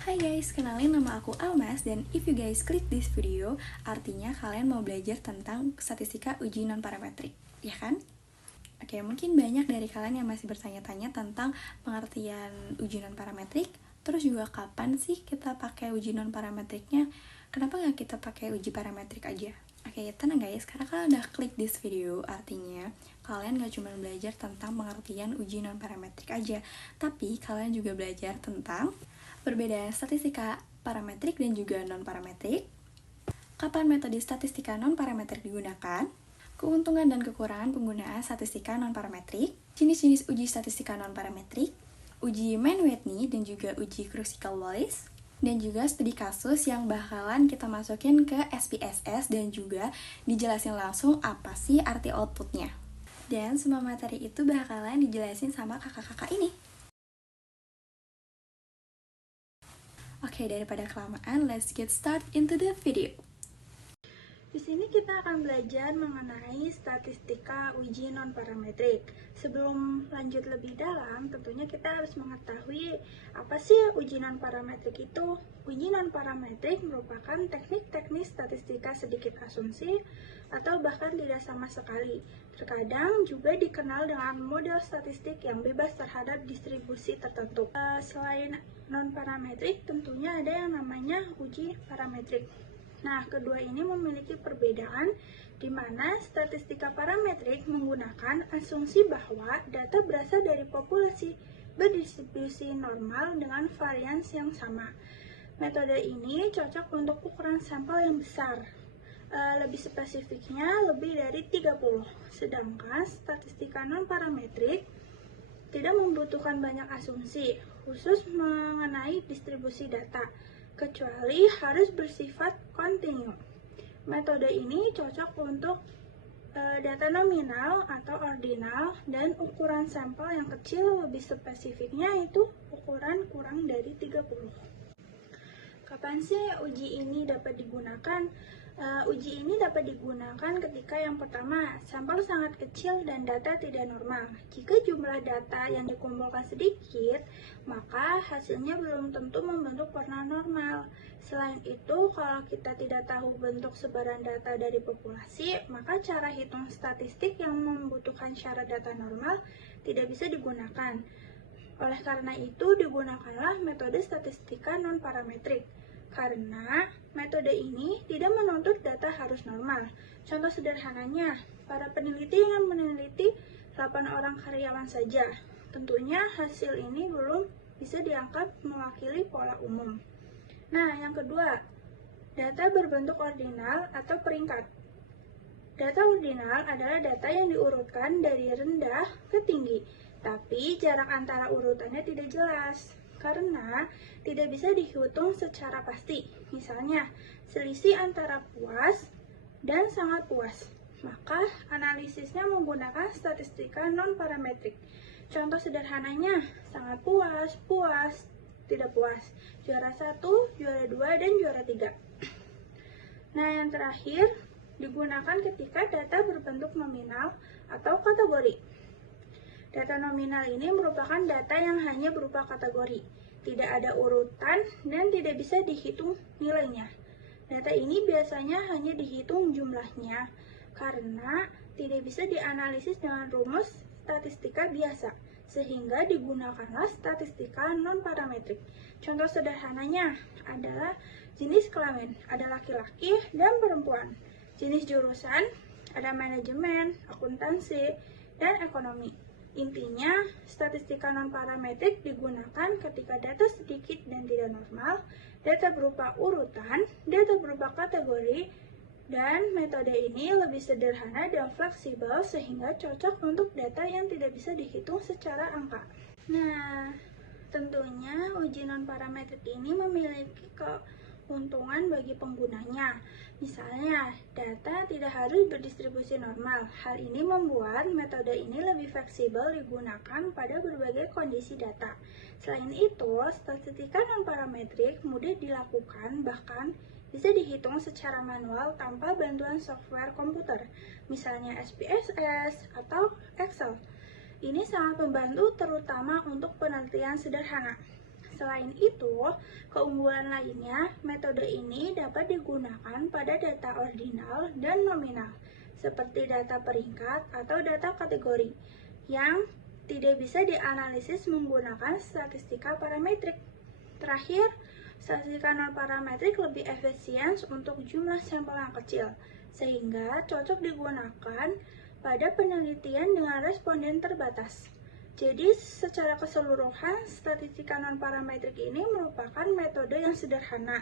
Hai guys, kenalin nama aku Almas dan if you guys click this video, artinya kalian mau belajar tentang statistika uji non-parametrik, ya kan? Oke, mungkin banyak dari kalian yang masih bertanya-tanya tentang pengertian uji non-parametrik, terus juga kapan sih kita pakai uji non-parametriknya? Kenapa nggak kita pakai uji parametrik aja? Oke, tenang guys, karena kalian udah klik this video, artinya kalian gak cuma belajar tentang pengertian uji non-parametrik aja, tapi kalian juga belajar tentang perbedaan statistika parametrik dan juga non-parametrik, kapan metode statistika non-parametrik digunakan, keuntungan dan kekurangan penggunaan statistika non-parametrik, jenis-jenis uji statistika non-parametrik, uji Mann-Whitney dan juga uji Kruskal-Wallis, dan juga studi kasus yang bakalan kita masukin ke SPSS dan juga dijelasin langsung apa sih arti outputnya. Dan semua materi itu bakalan dijelasin sama kakak-kakak ini. Oke, daripada kelamaan, let's get start into the video. Di sini kita akan belajar mengenai statistika uji non-parametrik. Sebelum lanjut lebih dalam, tentunya kita harus mengetahui apa sih uji non-parametrik itu. Uji non-parametrik merupakan teknik-teknik statistika sedikit asumsi atau bahkan tidak sama sekali. Terkadang juga dikenal dengan model statistik yang bebas terhadap distribusi tertentu. Selain non-parametrik, tentunya ada yang namanya uji parametrik. Nah, kedua ini memiliki perbedaan di mana statistika parametrik menggunakan asumsi bahwa data berasal dari populasi berdistribusi normal dengan varians yang sama. Metode ini cocok untuk ukuran sampel yang besar. Lebih spesifiknya lebih dari 30. Sedangkan statistika non-parametrik tidak membutuhkan banyak asumsi, khusus mengenai distribusi data, kecuali harus bersifat kontinu. Metode ini cocok untuk data nominal atau ordinal dan ukuran sampel yang kecil, lebih spesifiknya itu ukuran kurang dari 30. Kapan sih uji ini dapat digunakan? Uji ini dapat digunakan ketika yang pertama, sampel sangat kecil dan data tidak normal. Jika jumlah data yang dikumpulkan sedikit, maka hasilnya belum tentu membentuk warna normal. Selain itu, kalau kita tidak tahu bentuk sebaran data dari populasi, maka cara hitung statistik yang membutuhkan syarat data normal tidak bisa digunakan. Oleh karena itu, digunakanlah metode statistika non-parametrik. Karena metode ini tidak menuntut data harus normal. Contoh sederhananya, para peneliti ingin meneliti 8 orang karyawan saja. Tentunya hasil ini belum bisa dianggap mewakili pola umum. Nah, yang kedua, data berbentuk ordinal atau peringkat. Data ordinal adalah data yang diurutkan dari rendah ke tinggi, tapi jarak antara urutannya tidak jelas karena tidak bisa dihitung secara pasti. Misalnya, selisih antara puas dan sangat puas. Maka analisisnya menggunakan statistika non-parametrik. Contoh sederhananya, sangat puas, puas, tidak puas, juara 1, juara 2, dan juara 3. Nah, yang terakhir digunakan ketika data berbentuk nominal atau kategori. Data nominal ini merupakan data yang hanya berupa kategori, tidak ada urutan dan tidak bisa dihitung nilainya. Data ini biasanya hanya dihitung jumlahnya karena tidak bisa dianalisis dengan rumus statistika biasa, sehingga digunakanlah statistika non-parametrik. Contoh sederhananya adalah jenis kelamin, ada laki-laki dan perempuan. Jenis jurusan, ada manajemen, akuntansi, dan ekonomi. Intinya, statistika non-parametrik digunakan ketika data sedikit dan tidak normal, data berupa urutan, data berupa kategori, dan metode ini lebih sederhana dan fleksibel sehingga cocok untuk data yang tidak bisa dihitung secara angka. Nah, tentunya uji non-parametrik ini memiliki keuntungan bagi penggunanya. Misalnya, data tidak harus berdistribusi normal. Hal ini membuat metode ini lebih fleksibel digunakan pada berbagai kondisi data. Selain itu, statistika non-parametrik mudah dilakukan, bahkan bisa dihitung secara manual tanpa bantuan software komputer, misalnya SPSS atau Excel. Ini sangat membantu terutama untuk penelitian sederhana. Selain itu, keunggulan lainnya, metode ini dapat digunakan pada data ordinal dan nominal, seperti data peringkat atau data kategori, yang tidak bisa dianalisis menggunakan statistika parametrik. Terakhir, statistika non-parametrik lebih efisien untuk jumlah sampel yang kecil, sehingga cocok digunakan pada penelitian dengan responden terbatas. Jadi, secara keseluruhan, statistika non-parametrik ini merupakan metode yang sederhana,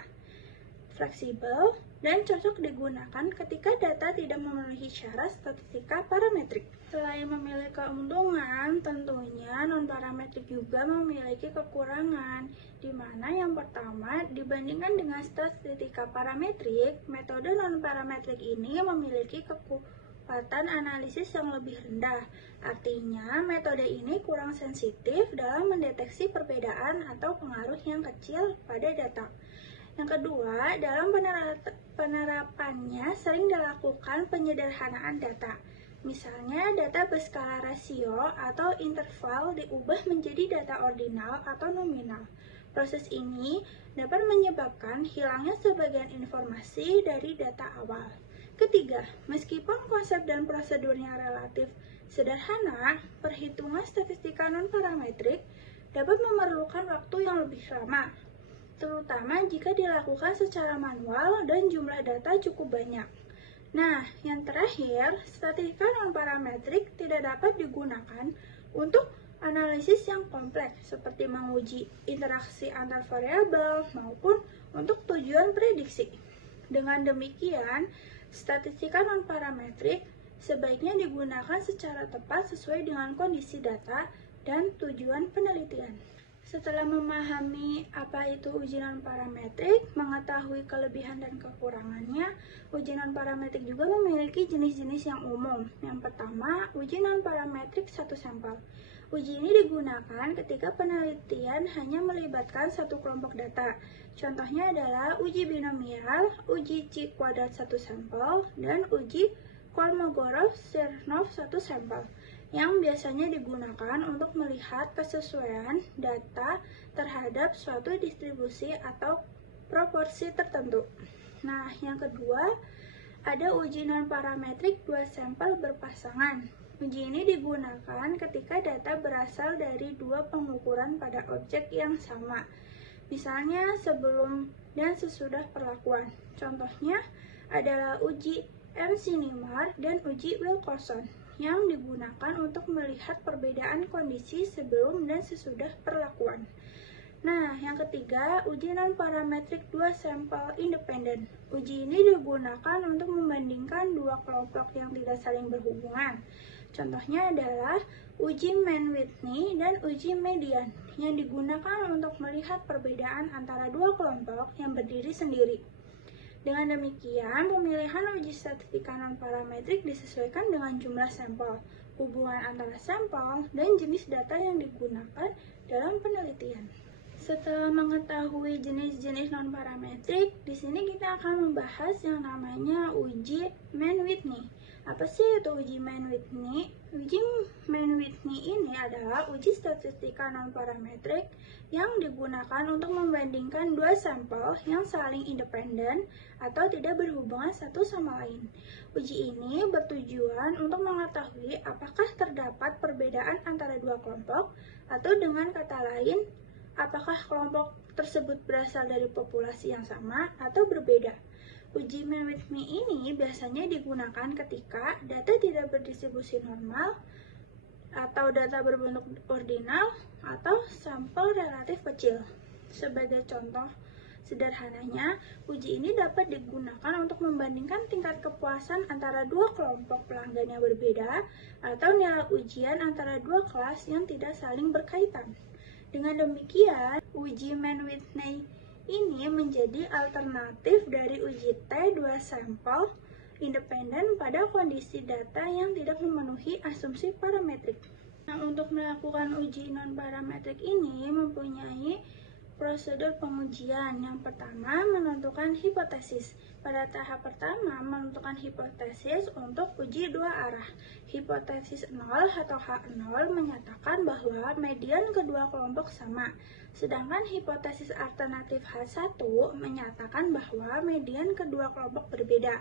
fleksibel, dan cocok digunakan ketika data tidak memenuhi syarat statistika parametrik. Selain memiliki keuntungan, tentunya non-parametrik juga memiliki kekurangan, di mana yang pertama, dibandingkan dengan statistika parametrik, metode non-parametrik ini memiliki kekuatan analisis yang lebih rendah. Artinya, metode ini kurang sensitif dalam mendeteksi perbedaan atau pengaruh yang kecil pada data. Yang kedua, dalam penerapannya sering dilakukan penyederhanaan data. Misalnya, data berskala rasio atau interval diubah menjadi data ordinal atau nominal. Proses ini dapat menyebabkan hilangnya sebagian informasi dari data awal. Ketiga, meskipun konsep dan prosedurnya relatif sederhana, perhitungan statistika non-parametrik dapat memerlukan waktu yang lebih lama, terutama jika dilakukan secara manual dan jumlah data cukup banyak. Nah, yang terakhir, statistika non-parametrik tidak dapat digunakan untuk analisis yang kompleks, seperti menguji interaksi antar variabel maupun untuk tujuan prediksi. Dengan demikian, statistika non-parametrik sebaiknya digunakan secara tepat sesuai dengan kondisi data dan tujuan penelitian. Setelah memahami apa itu uji non-parametrik, mengetahui kelebihan dan kekurangannya, uji non-parametrik juga memiliki jenis-jenis yang umum. Yang pertama, uji non-parametrik satu sampel. Uji ini digunakan ketika penelitian hanya melibatkan satu kelompok data. Contohnya adalah uji binomial, uji C-kuadrat satu sampel, dan uji Kolmogorov-Smirnov satu sampel, yang biasanya digunakan untuk melihat kesesuaian data terhadap suatu distribusi atau proporsi tertentu. Nah, yang kedua, ada uji non-parametrik dua sampel berpasangan. Uji ini digunakan ketika data berasal dari dua pengukuran pada objek yang sama, misalnya sebelum dan sesudah perlakuan. Contohnya adalah uji M-Sinimar dan uji Wilcoxon, yang digunakan untuk melihat perbedaan kondisi sebelum dan sesudah perlakuan. Nah, yang ketiga, uji non-parametrik dua sampel independen. Uji ini digunakan untuk membandingkan dua kelompok yang tidak saling berhubungan. Contohnya adalah uji Mann-Whitney dan uji median, yang digunakan untuk melihat perbedaan antara dua kelompok yang berdiri sendiri. Dengan demikian, pemilihan uji statistika non-parametrik disesuaikan dengan jumlah sampel, hubungan antara sampel, dan jenis data yang digunakan dalam penelitian. Setelah mengetahui jenis-jenis non-parametrik, di sini kita akan membahas yang namanya uji Mann-Whitney. Apa sih itu uji Mann-Whitney? Uji Mann-Whitney ini adalah uji statistika non-parametrik yang digunakan untuk membandingkan dua sampel yang saling independen atau tidak berhubungan satu sama lain. Uji ini bertujuan untuk mengetahui apakah terdapat perbedaan antara dua kelompok, atau dengan kata lain, apakah kelompok tersebut berasal dari populasi yang sama atau berbeda. Uji Mann-Whitney ini biasanya digunakan ketika data tidak berdistribusi normal, atau data berbentuk ordinal, atau sampel relatif kecil. Sebagai contoh sederhananya, uji ini dapat digunakan untuk membandingkan tingkat kepuasan antara dua kelompok pelanggan yang berbeda, atau nilai ujian antara dua kelas yang tidak saling berkaitan. Dengan demikian, uji Mann-Whitney ini menjadi alternatif dari uji T dua sampel independen pada kondisi data yang tidak memenuhi asumsi parametrik. Nah, untuk melakukan uji non-parametrik ini mempunyai Prosedur pengujian yang pertama menentukan hipotesis. Pada tahap pertama menentukan hipotesis untuk uji dua arah. Hipotesis 0 atau H0 menyatakan bahwa median kedua kelompok sama. Sedangkan hipotesis alternatif H1 menyatakan bahwa median kedua kelompok berbeda.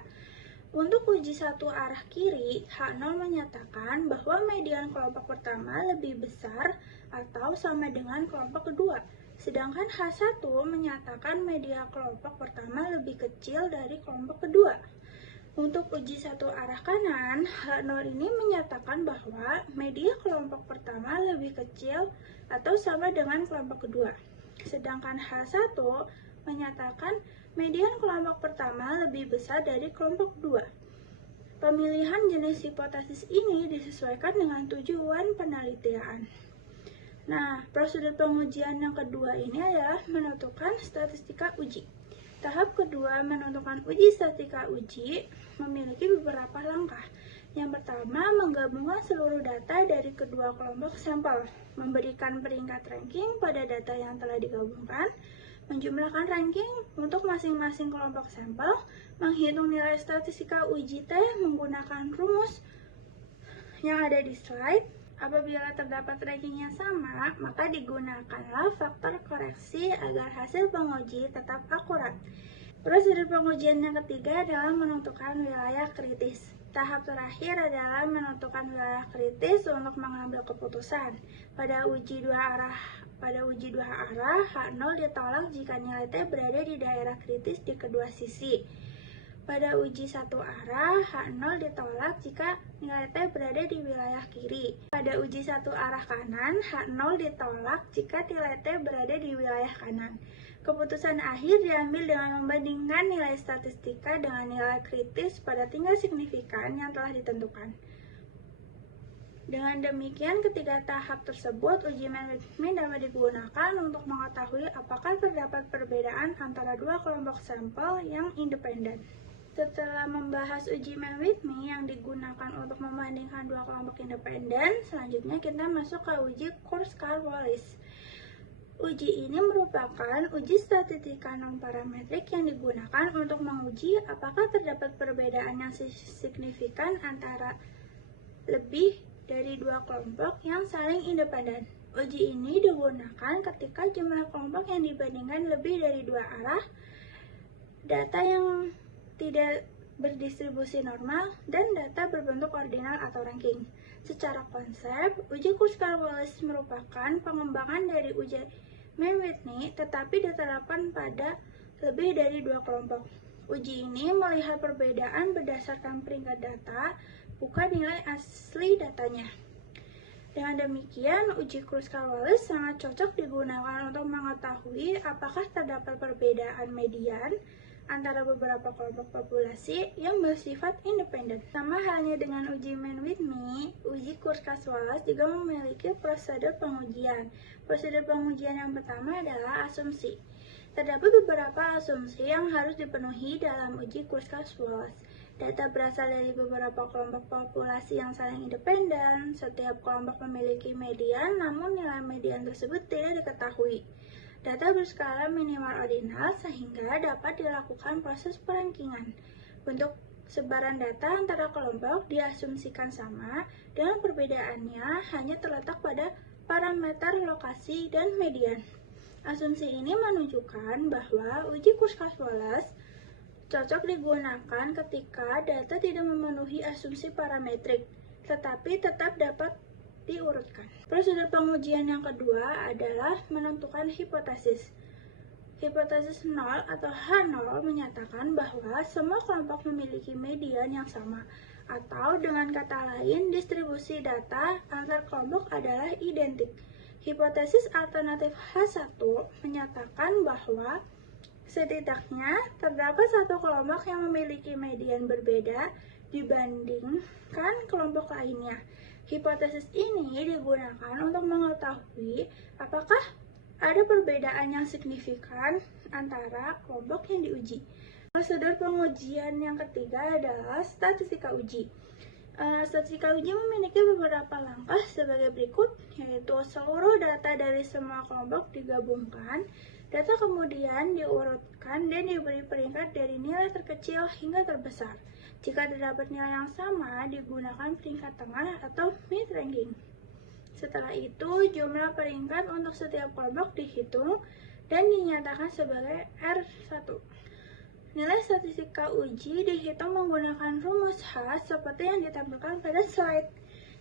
Untuk uji satu arah kiri, H0 menyatakan bahwa median kelompok pertama lebih besar atau sama dengan kelompok kedua. Sedangkan H1 menyatakan media kelompok pertama lebih kecil dari kelompok kedua. Untuk uji satu arah kanan, H0 ini menyatakan bahwa media kelompok pertama lebih kecil atau sama dengan kelompok kedua. Sedangkan H1 menyatakan median kelompok pertama lebih besar dari kelompok kedua. Pemilihan jenis hipotesis ini disesuaikan dengan tujuan penelitian. Nah, prosedur pengujian yang kedua ini adalah menentukan statistika uji. Tahap kedua menentukan uji statistika uji memiliki beberapa langkah. Yang pertama, menggabungkan seluruh data dari kedua kelompok sampel, memberikan peringkat ranking pada data yang telah digabungkan, menjumlahkan ranking untuk masing-masing kelompok sampel, menghitung nilai statistika uji T menggunakan rumus yang ada di slide. Apabila terdapat ranking yang sama, maka digunakanlah faktor koreksi agar hasil penguji tetap akurat. Prosedur pengujian yang ketiga adalah menentukan wilayah kritis. Tahap terakhir adalah menentukan wilayah kritis untuk mengambil keputusan. Pada uji dua arah, H0 ditolak jika nilai T berada di daerah kritis di kedua sisi. Pada uji satu arah, H0 ditolak jika nilai T berada di wilayah kiri. Pada uji satu arah kanan, H0 ditolak jika nilai T berada di wilayah kanan. Keputusan akhir diambil dengan membandingkan nilai statistika dengan nilai kritis pada tingkat signifikan yang telah ditentukan. Dengan demikian, ketiga tahap tersebut, uji man with me dapat digunakan untuk mengetahui apakah terdapat perbedaan antara dua kelompok sampel yang independen. Setelah membahas uji man with me yang digunakan untuk membandingkan dua kelompok independen, selanjutnya kita masuk ke uji Kruskal-Wallis. Uji ini merupakan uji statistika non-parametrik yang digunakan untuk menguji apakah terdapat perbedaan yang signifikan antara lebih dari dua kelompok yang saling independen. Uji ini digunakan ketika jumlah kelompok yang dibandingkan lebih dari dua arah, data yang tidak berdistribusi normal, dan data berbentuk ordinal atau ranking. Secara konsep, uji Kruskal-Wallis merupakan pengembangan dari uji Mann-Whitney, tetapi diterapkan pada lebih dari dua kelompok. Uji ini melihat perbedaan berdasarkan peringkat data, bukan nilai asli datanya. Dengan demikian, uji Kruskal-Wallis sangat cocok digunakan untuk mengetahui apakah terdapat perbedaan median antara beberapa kelompok populasi yang bersifat independen. Sama halnya dengan uji Mann-Whitney, uji Kruskal-Wallis juga memiliki prosedur pengujian. Prosedur pengujian yang pertama adalah asumsi. Terdapat beberapa asumsi yang harus dipenuhi dalam uji Kruskal-Wallis. Data berasal dari beberapa kelompok populasi yang saling independen. Setiap kelompok memiliki median, namun nilai median tersebut tidak diketahui. Data berskala minimal ordinal sehingga dapat dilakukan proses perankingan. Bentuk sebaran data antara kelompok diasumsikan sama, dengan perbedaannya hanya terletak pada parameter lokasi dan median. Asumsi ini menunjukkan bahwa uji Kruskal-Wallis cocok digunakan ketika data tidak memenuhi asumsi parametrik, tetapi tetap dapat diurutkan. Prosedur pengujian yang kedua adalah menentukan hipotesis. Hipotesis 0 atau H0 menyatakan bahwa semua kelompok memiliki median yang sama, atau dengan kata lain, distribusi data antar kelompok adalah identik. Hipotesis alternatif H1 menyatakan bahwa setidaknya terdapat satu kelompok yang memiliki median berbeda dibandingkan kelompok lainnya. Hipotesis ini digunakan untuk mengetahui apakah ada perbedaan yang signifikan antara kelompok yang diuji. Prosedur pengujian yang ketiga adalah statistika uji. Statistika uji memiliki beberapa langkah sebagai berikut, yaitu seluruh data dari semua kelompok digabungkan, Data kemudian diurutkan dan diberi peringkat dari nilai terkecil hingga terbesar. Jika terdapat nilai yang sama, digunakan peringkat tengah atau mid-ranking. Setelah itu, jumlah peringkat untuk setiap kelompok dihitung dan dinyatakan sebagai R1. Nilai statistika uji dihitung menggunakan rumus khas seperti yang ditampilkan pada slide.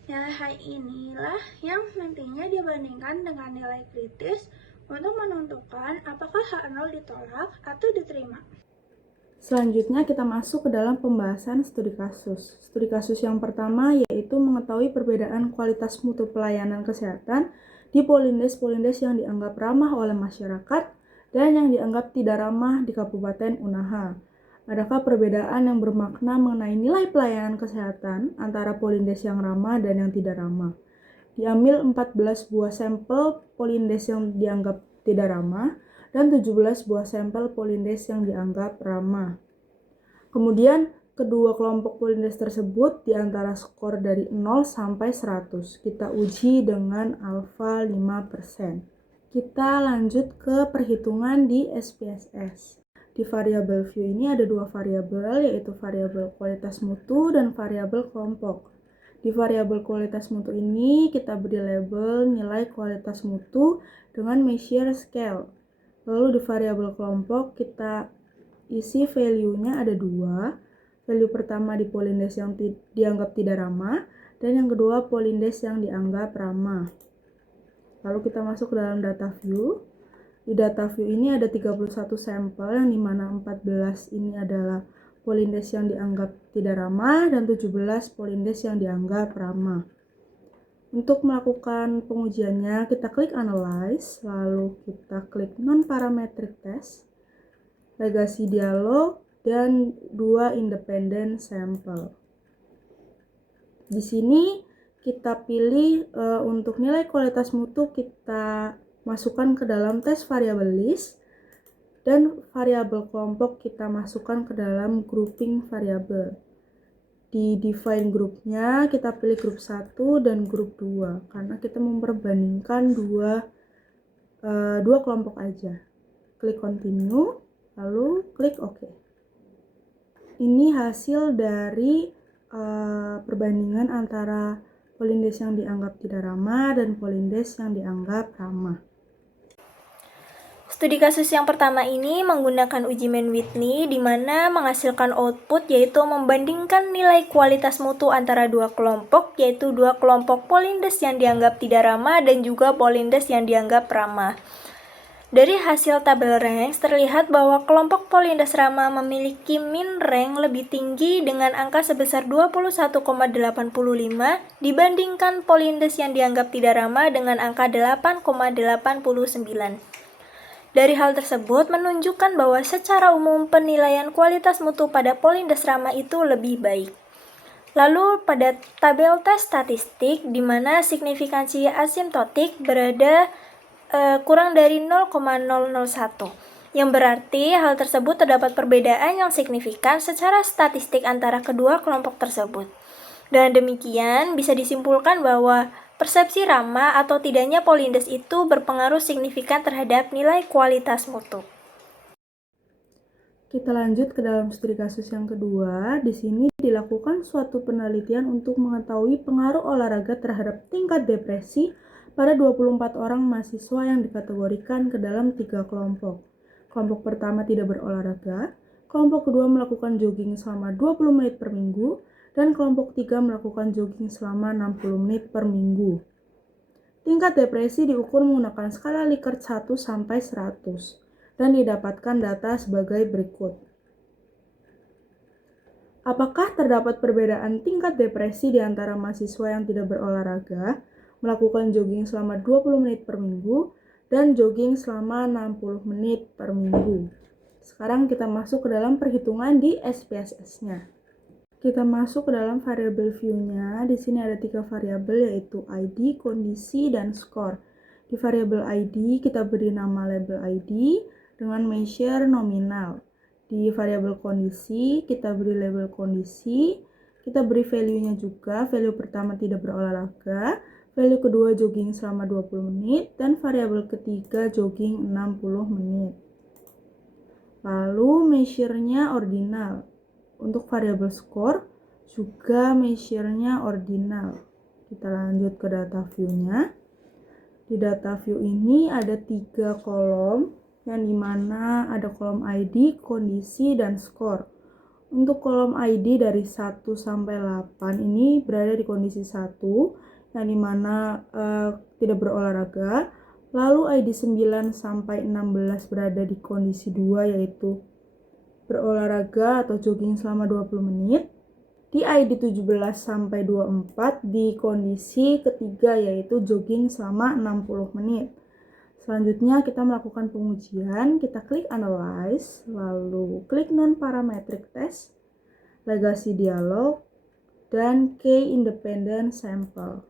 Nilai H inilah yang nantinya dibandingkan dengan nilai kritis untuk menentukan apakah H0 ditolak atau diterima. Selanjutnya kita masuk ke dalam pembahasan studi kasus. Studi kasus yang pertama yaitu mengetahui perbedaan kualitas mutu pelayanan kesehatan di polindes-polindes yang dianggap ramah oleh masyarakat dan yang dianggap tidak ramah di Kabupaten Unaha. Adakah perbedaan yang bermakna mengenai nilai pelayanan kesehatan antara polindes yang ramah dan yang tidak ramah? Diambil 14 buah sampel polindes yang dianggap tidak ramah dan 17 buah sampel polindes yang dianggap ramah. Kemudian, kedua kelompok polindes tersebut di antara skor dari 0 sampai 100. Kita uji dengan alfa 5%. Kita lanjut ke perhitungan di SPSS. Di variabel view ini ada dua variabel, yaitu variabel kualitas mutu dan variabel kelompok. Di variabel kualitas mutu ini, kita beri label nilai kualitas mutu dengan measure scale. Lalu di variabel kelompok kita isi value-nya ada dua. Value pertama di polindes yang dianggap tidak ramah dan yang kedua polindes yang dianggap ramah. Lalu kita masuk ke dalam data view. Di data view ini ada 31 sampel yang dimana 14 ini adalah polindes yang dianggap tidak ramah dan 17 polindes yang dianggap ramah. Untuk melakukan pengujiannya, kita klik Analyze, lalu kita klik Non-Parametric Test, Legacy Dialog, dan 2 Independent Sample. Di sini kita pilih untuk nilai kualitas mutu kita masukkan ke dalam tes variabel list, dan variabel kelompok kita masukkan ke dalam grouping variabel. Di define grupnya kita pilih grup 1 dan grup 2 karena kita memperbandingkan dua kelompok aja. Klik continue lalu klik OK. Ini hasil dari perbandingan antara polindes yang dianggap tidak ramah dan polindes yang dianggap ramah. Studi kasus yang pertama ini menggunakan uji Mann-Whitney di mana menghasilkan output yaitu membandingkan nilai kualitas mutu antara dua kelompok, yaitu dua kelompok polindes yang dianggap tidak ramah dan juga polindes yang dianggap ramah. Dari hasil tabel rank terlihat bahwa kelompok polindes ramah memiliki min rank lebih tinggi dengan angka sebesar 21,85 dibandingkan polindes yang dianggap tidak ramah dengan angka 8,89. Dari hal tersebut menunjukkan bahwa secara umum penilaian kualitas mutu pada polindes ramah itu lebih baik. Lalu pada tabel tes statistik di mana signifikansi asimptotik berada kurang dari 0,001, yang berarti hal tersebut terdapat perbedaan yang signifikan secara statistik antara kedua kelompok tersebut. Dan demikian bisa disimpulkan bahwa persepsi ramah atau tidaknya polindes itu berpengaruh signifikan terhadap nilai kualitas mutu. Kita lanjut ke dalam studi kasus yang kedua. Di sini dilakukan suatu penelitian untuk mengetahui pengaruh olahraga terhadap tingkat depresi pada 24 orang mahasiswa yang dikategorikan ke dalam 3 kelompok. Kelompok pertama tidak berolahraga, kelompok kedua melakukan jogging selama 20 menit per minggu, dan kelompok 3 melakukan jogging selama 60 menit per minggu. Tingkat depresi diukur menggunakan skala Likert 1 sampai 100 dan didapatkan data sebagai berikut. Apakah terdapat perbedaan tingkat depresi di antara mahasiswa yang tidak berolahraga, melakukan jogging selama 20 menit per minggu, dan jogging selama 60 menit per minggu? Sekarang kita masuk ke dalam perhitungan di SPSS-nya. Kita masuk ke dalam variabel view-nya. Di sini ada 3 variabel yaitu ID, kondisi, dan skor. Di variabel ID kita beri nama label ID dengan measure nominal. Di variabel kondisi kita beri label kondisi. Kita beri value-nya juga. Value pertama tidak berolahraga, value kedua jogging selama 20 menit, dan variabel ketiga jogging 60 menit. Lalu measure-nya ordinal. Untuk variabel skor juga measure-nya ordinal. Kita lanjut ke data view-nya. Di data view ini ada 3 kolom, yang dimana ada kolom ID, kondisi, dan skor. Untuk kolom ID dari 1 sampai 8 ini berada di kondisi 1, yang dimana tidak berolahraga. Lalu ID 9 sampai 16 berada di kondisi 2, yaitu berolahraga atau jogging selama 20 menit. Di ID 17 sampai 24 di kondisi ketiga, yaitu jogging selama 60 menit. Selanjutnya kita melakukan pengujian, kita klik analyze, lalu klik non-parametric test, legacy dialog, dan key independent sample.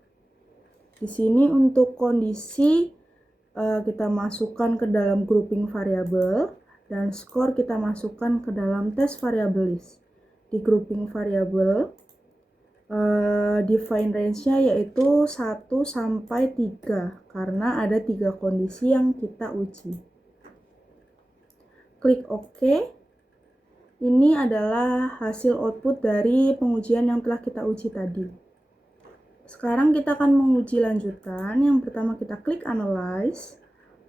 Di sini untuk kondisi kita masukkan ke dalam grouping variabel, dan skor kita masukkan ke dalam test variable list. Di grouping variabel, define range-nya yaitu 1 sampai 3 karena ada 3 kondisi yang kita uji. Klik OK. Ini adalah hasil output dari pengujian yang telah kita uji tadi. Sekarang kita akan menguji lanjutan. Yang pertama kita klik analyze,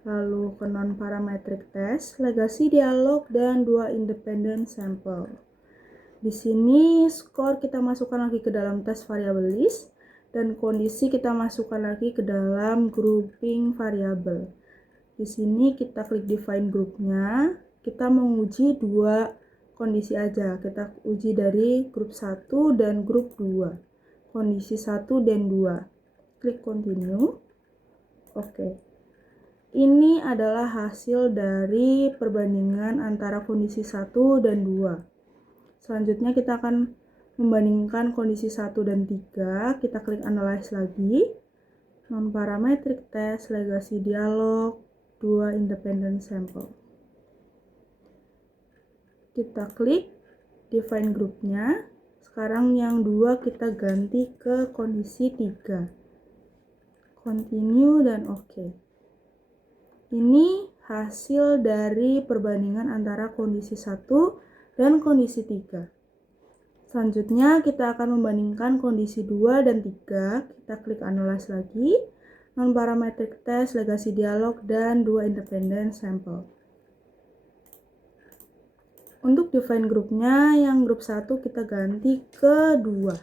lalu ke non-parametric test, legacy dialog, dan 2 independent sample. Di sini skor kita masukkan lagi ke dalam test variable list, dan kondisi kita masukkan lagi ke dalam grouping variable. Di sini kita klik define groupnya, kita menguji 2 kondisi aja. Kita uji dari grup 1 dan grup 2. Kondisi 1 dan 2. Klik continue. Oke. Ini adalah hasil dari perbandingan antara kondisi 1 dan 2. Selanjutnya kita akan membandingkan kondisi 1 dan 3. Kita klik analyze lagi. Non-parametric test, legacy dialog, 2 independent sample. Kita klik define groupnya. Sekarang yang 2 kita ganti ke kondisi 3. Continue dan OK. Ini hasil dari perbandingan antara kondisi 1 dan kondisi 3. Selanjutnya kita akan membandingkan kondisi 2 dan 3. Kita klik analyze lagi, non-parametric test, legacy dialog, dan 2 independent sample. Untuk define grupnya, yang grup 1 kita ganti ke 2.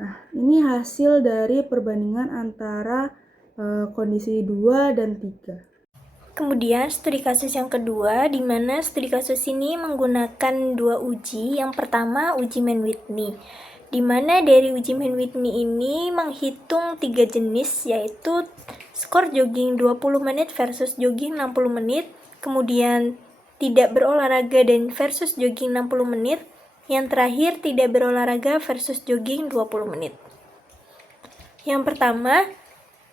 Nah, ini hasil dari perbandingan antara kondisi 2 dan 3. Kemudian studi kasus yang kedua, di mana studi kasus ini menggunakan 2 uji. Yang pertama uji Mann-Whitney, di mana dari uji Mann-Whitney ini menghitung 3 jenis, yaitu skor jogging 20 menit versus jogging 60 menit, kemudian tidak berolahraga dan versus jogging 60 menit, yang terakhir tidak berolahraga versus jogging 20 menit. Yang pertama,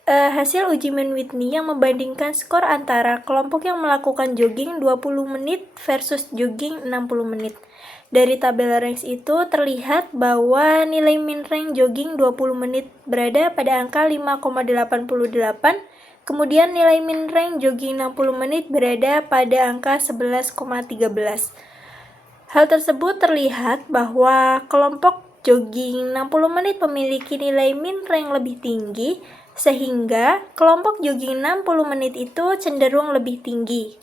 hasil uji Mann-Whitney yang membandingkan skor antara kelompok yang melakukan jogging 20 menit versus jogging 60 menit. Dari tabel ranks itu terlihat bahwa nilai min rank jogging 20 menit berada pada angka 5,88, kemudian nilai min rank jogging 60 menit berada pada angka 11,13. Hal tersebut terlihat bahwa kelompok jogging 60 menit memiliki nilai min rank lebih tinggi, sehingga kelompok jogging 60 menit itu cenderung lebih tinggi.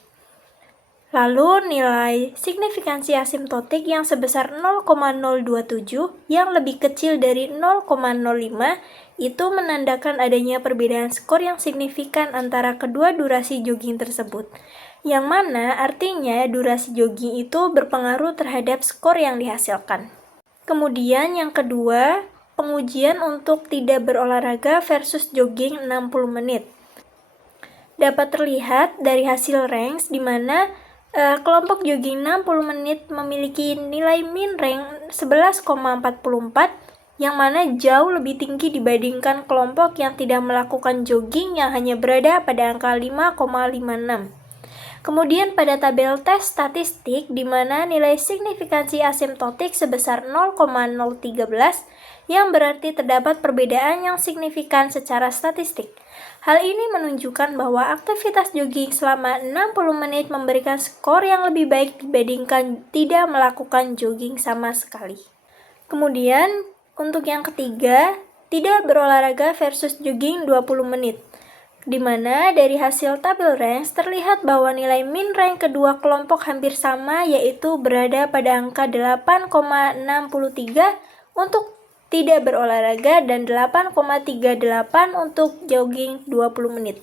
Lalu nilai signifikansi asimptotik yang sebesar 0,027 yang lebih kecil dari 0,05 itu menandakan adanya perbedaan skor yang signifikan antara kedua durasi jogging tersebut, yang mana artinya durasi jogging itu berpengaruh terhadap skor yang dihasilkan. Kemudian yang kedua, pengujian untuk tidak berolahraga versus jogging 60 menit. Dapat terlihat dari hasil ranks di mana kelompok jogging 60 menit memiliki nilai min rank 11,44 yang mana jauh lebih tinggi dibandingkan kelompok yang tidak melakukan jogging yang hanya berada pada angka 5,56. Kemudian pada tabel tes statistik di mana nilai signifikansi asimptotik sebesar 0,013 yang berarti terdapat perbedaan yang signifikan secara statistik. Hal ini menunjukkan bahwa aktivitas jogging selama 60 menit memberikan skor yang lebih baik dibandingkan tidak melakukan jogging sama sekali. Kemudian, untuk yang ketiga, tidak berolahraga versus jogging 20 menit. Di mana dari hasil tabel ranks terlihat bahwa nilai min rank kedua kelompok hampir sama, yaitu berada pada angka 8,63 untuk tidak berolahraga dan 8,38 untuk jogging 20 menit.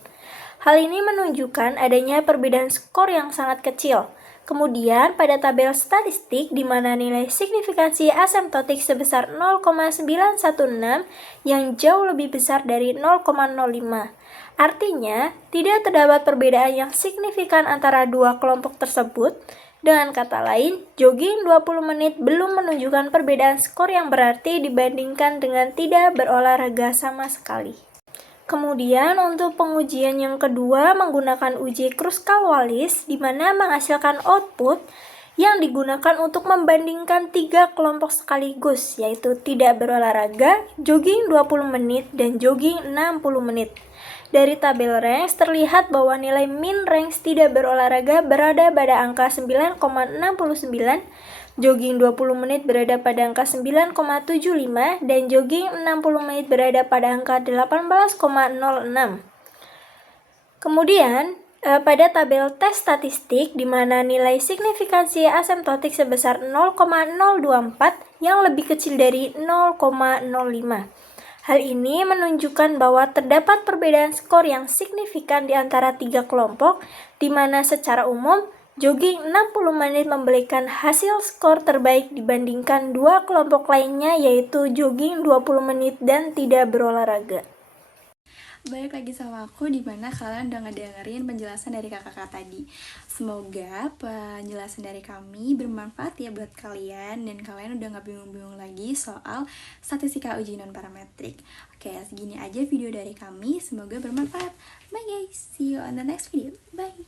Hal ini menunjukkan adanya perbedaan skor yang sangat kecil. Kemudian pada tabel statistik di mana nilai signifikansi asimptotik sebesar 0,916 yang jauh lebih besar dari 0,05. Artinya, tidak terdapat perbedaan yang signifikan antara dua kelompok tersebut. Dengan kata lain, jogging 20 menit belum menunjukkan perbedaan skor yang berarti dibandingkan dengan tidak berolahraga sama sekali. Kemudian untuk pengujian yang kedua menggunakan uji Kruskal-Wallis di mana menghasilkan output yang digunakan untuk membandingkan tiga kelompok sekaligus, yaitu tidak berolahraga, jogging 20 menit, dan jogging 60 menit. Dari tabel ranks terlihat bahwa nilai min ranks tidak berolahraga berada pada angka 9,69, jogging 20 menit berada pada angka 9,75, dan jogging 60 menit berada pada angka 18,06. Kemudian, pada tabel tes statistik di mana nilai signifikansi asimptotik sebesar 0,024 yang lebih kecil dari 0,05. Hal ini menunjukkan bahwa terdapat perbedaan skor yang signifikan di antara tiga kelompok, di mana secara umum jogging 60 menit memberikan hasil skor terbaik dibandingkan dua kelompok lainnya, yaitu jogging 20 menit dan tidak berolahraga. Balik lagi sama aku di mana kalian udah ngedengerin penjelasan dari kakak-kakak tadi. Semoga penjelasan dari kami bermanfaat ya buat kalian dan kalian udah gak bingung-bingung lagi soal statistika uji non parametrik. Oke, segini aja video dari kami. Semoga bermanfaat. Bye guys, see you on the next video. Bye.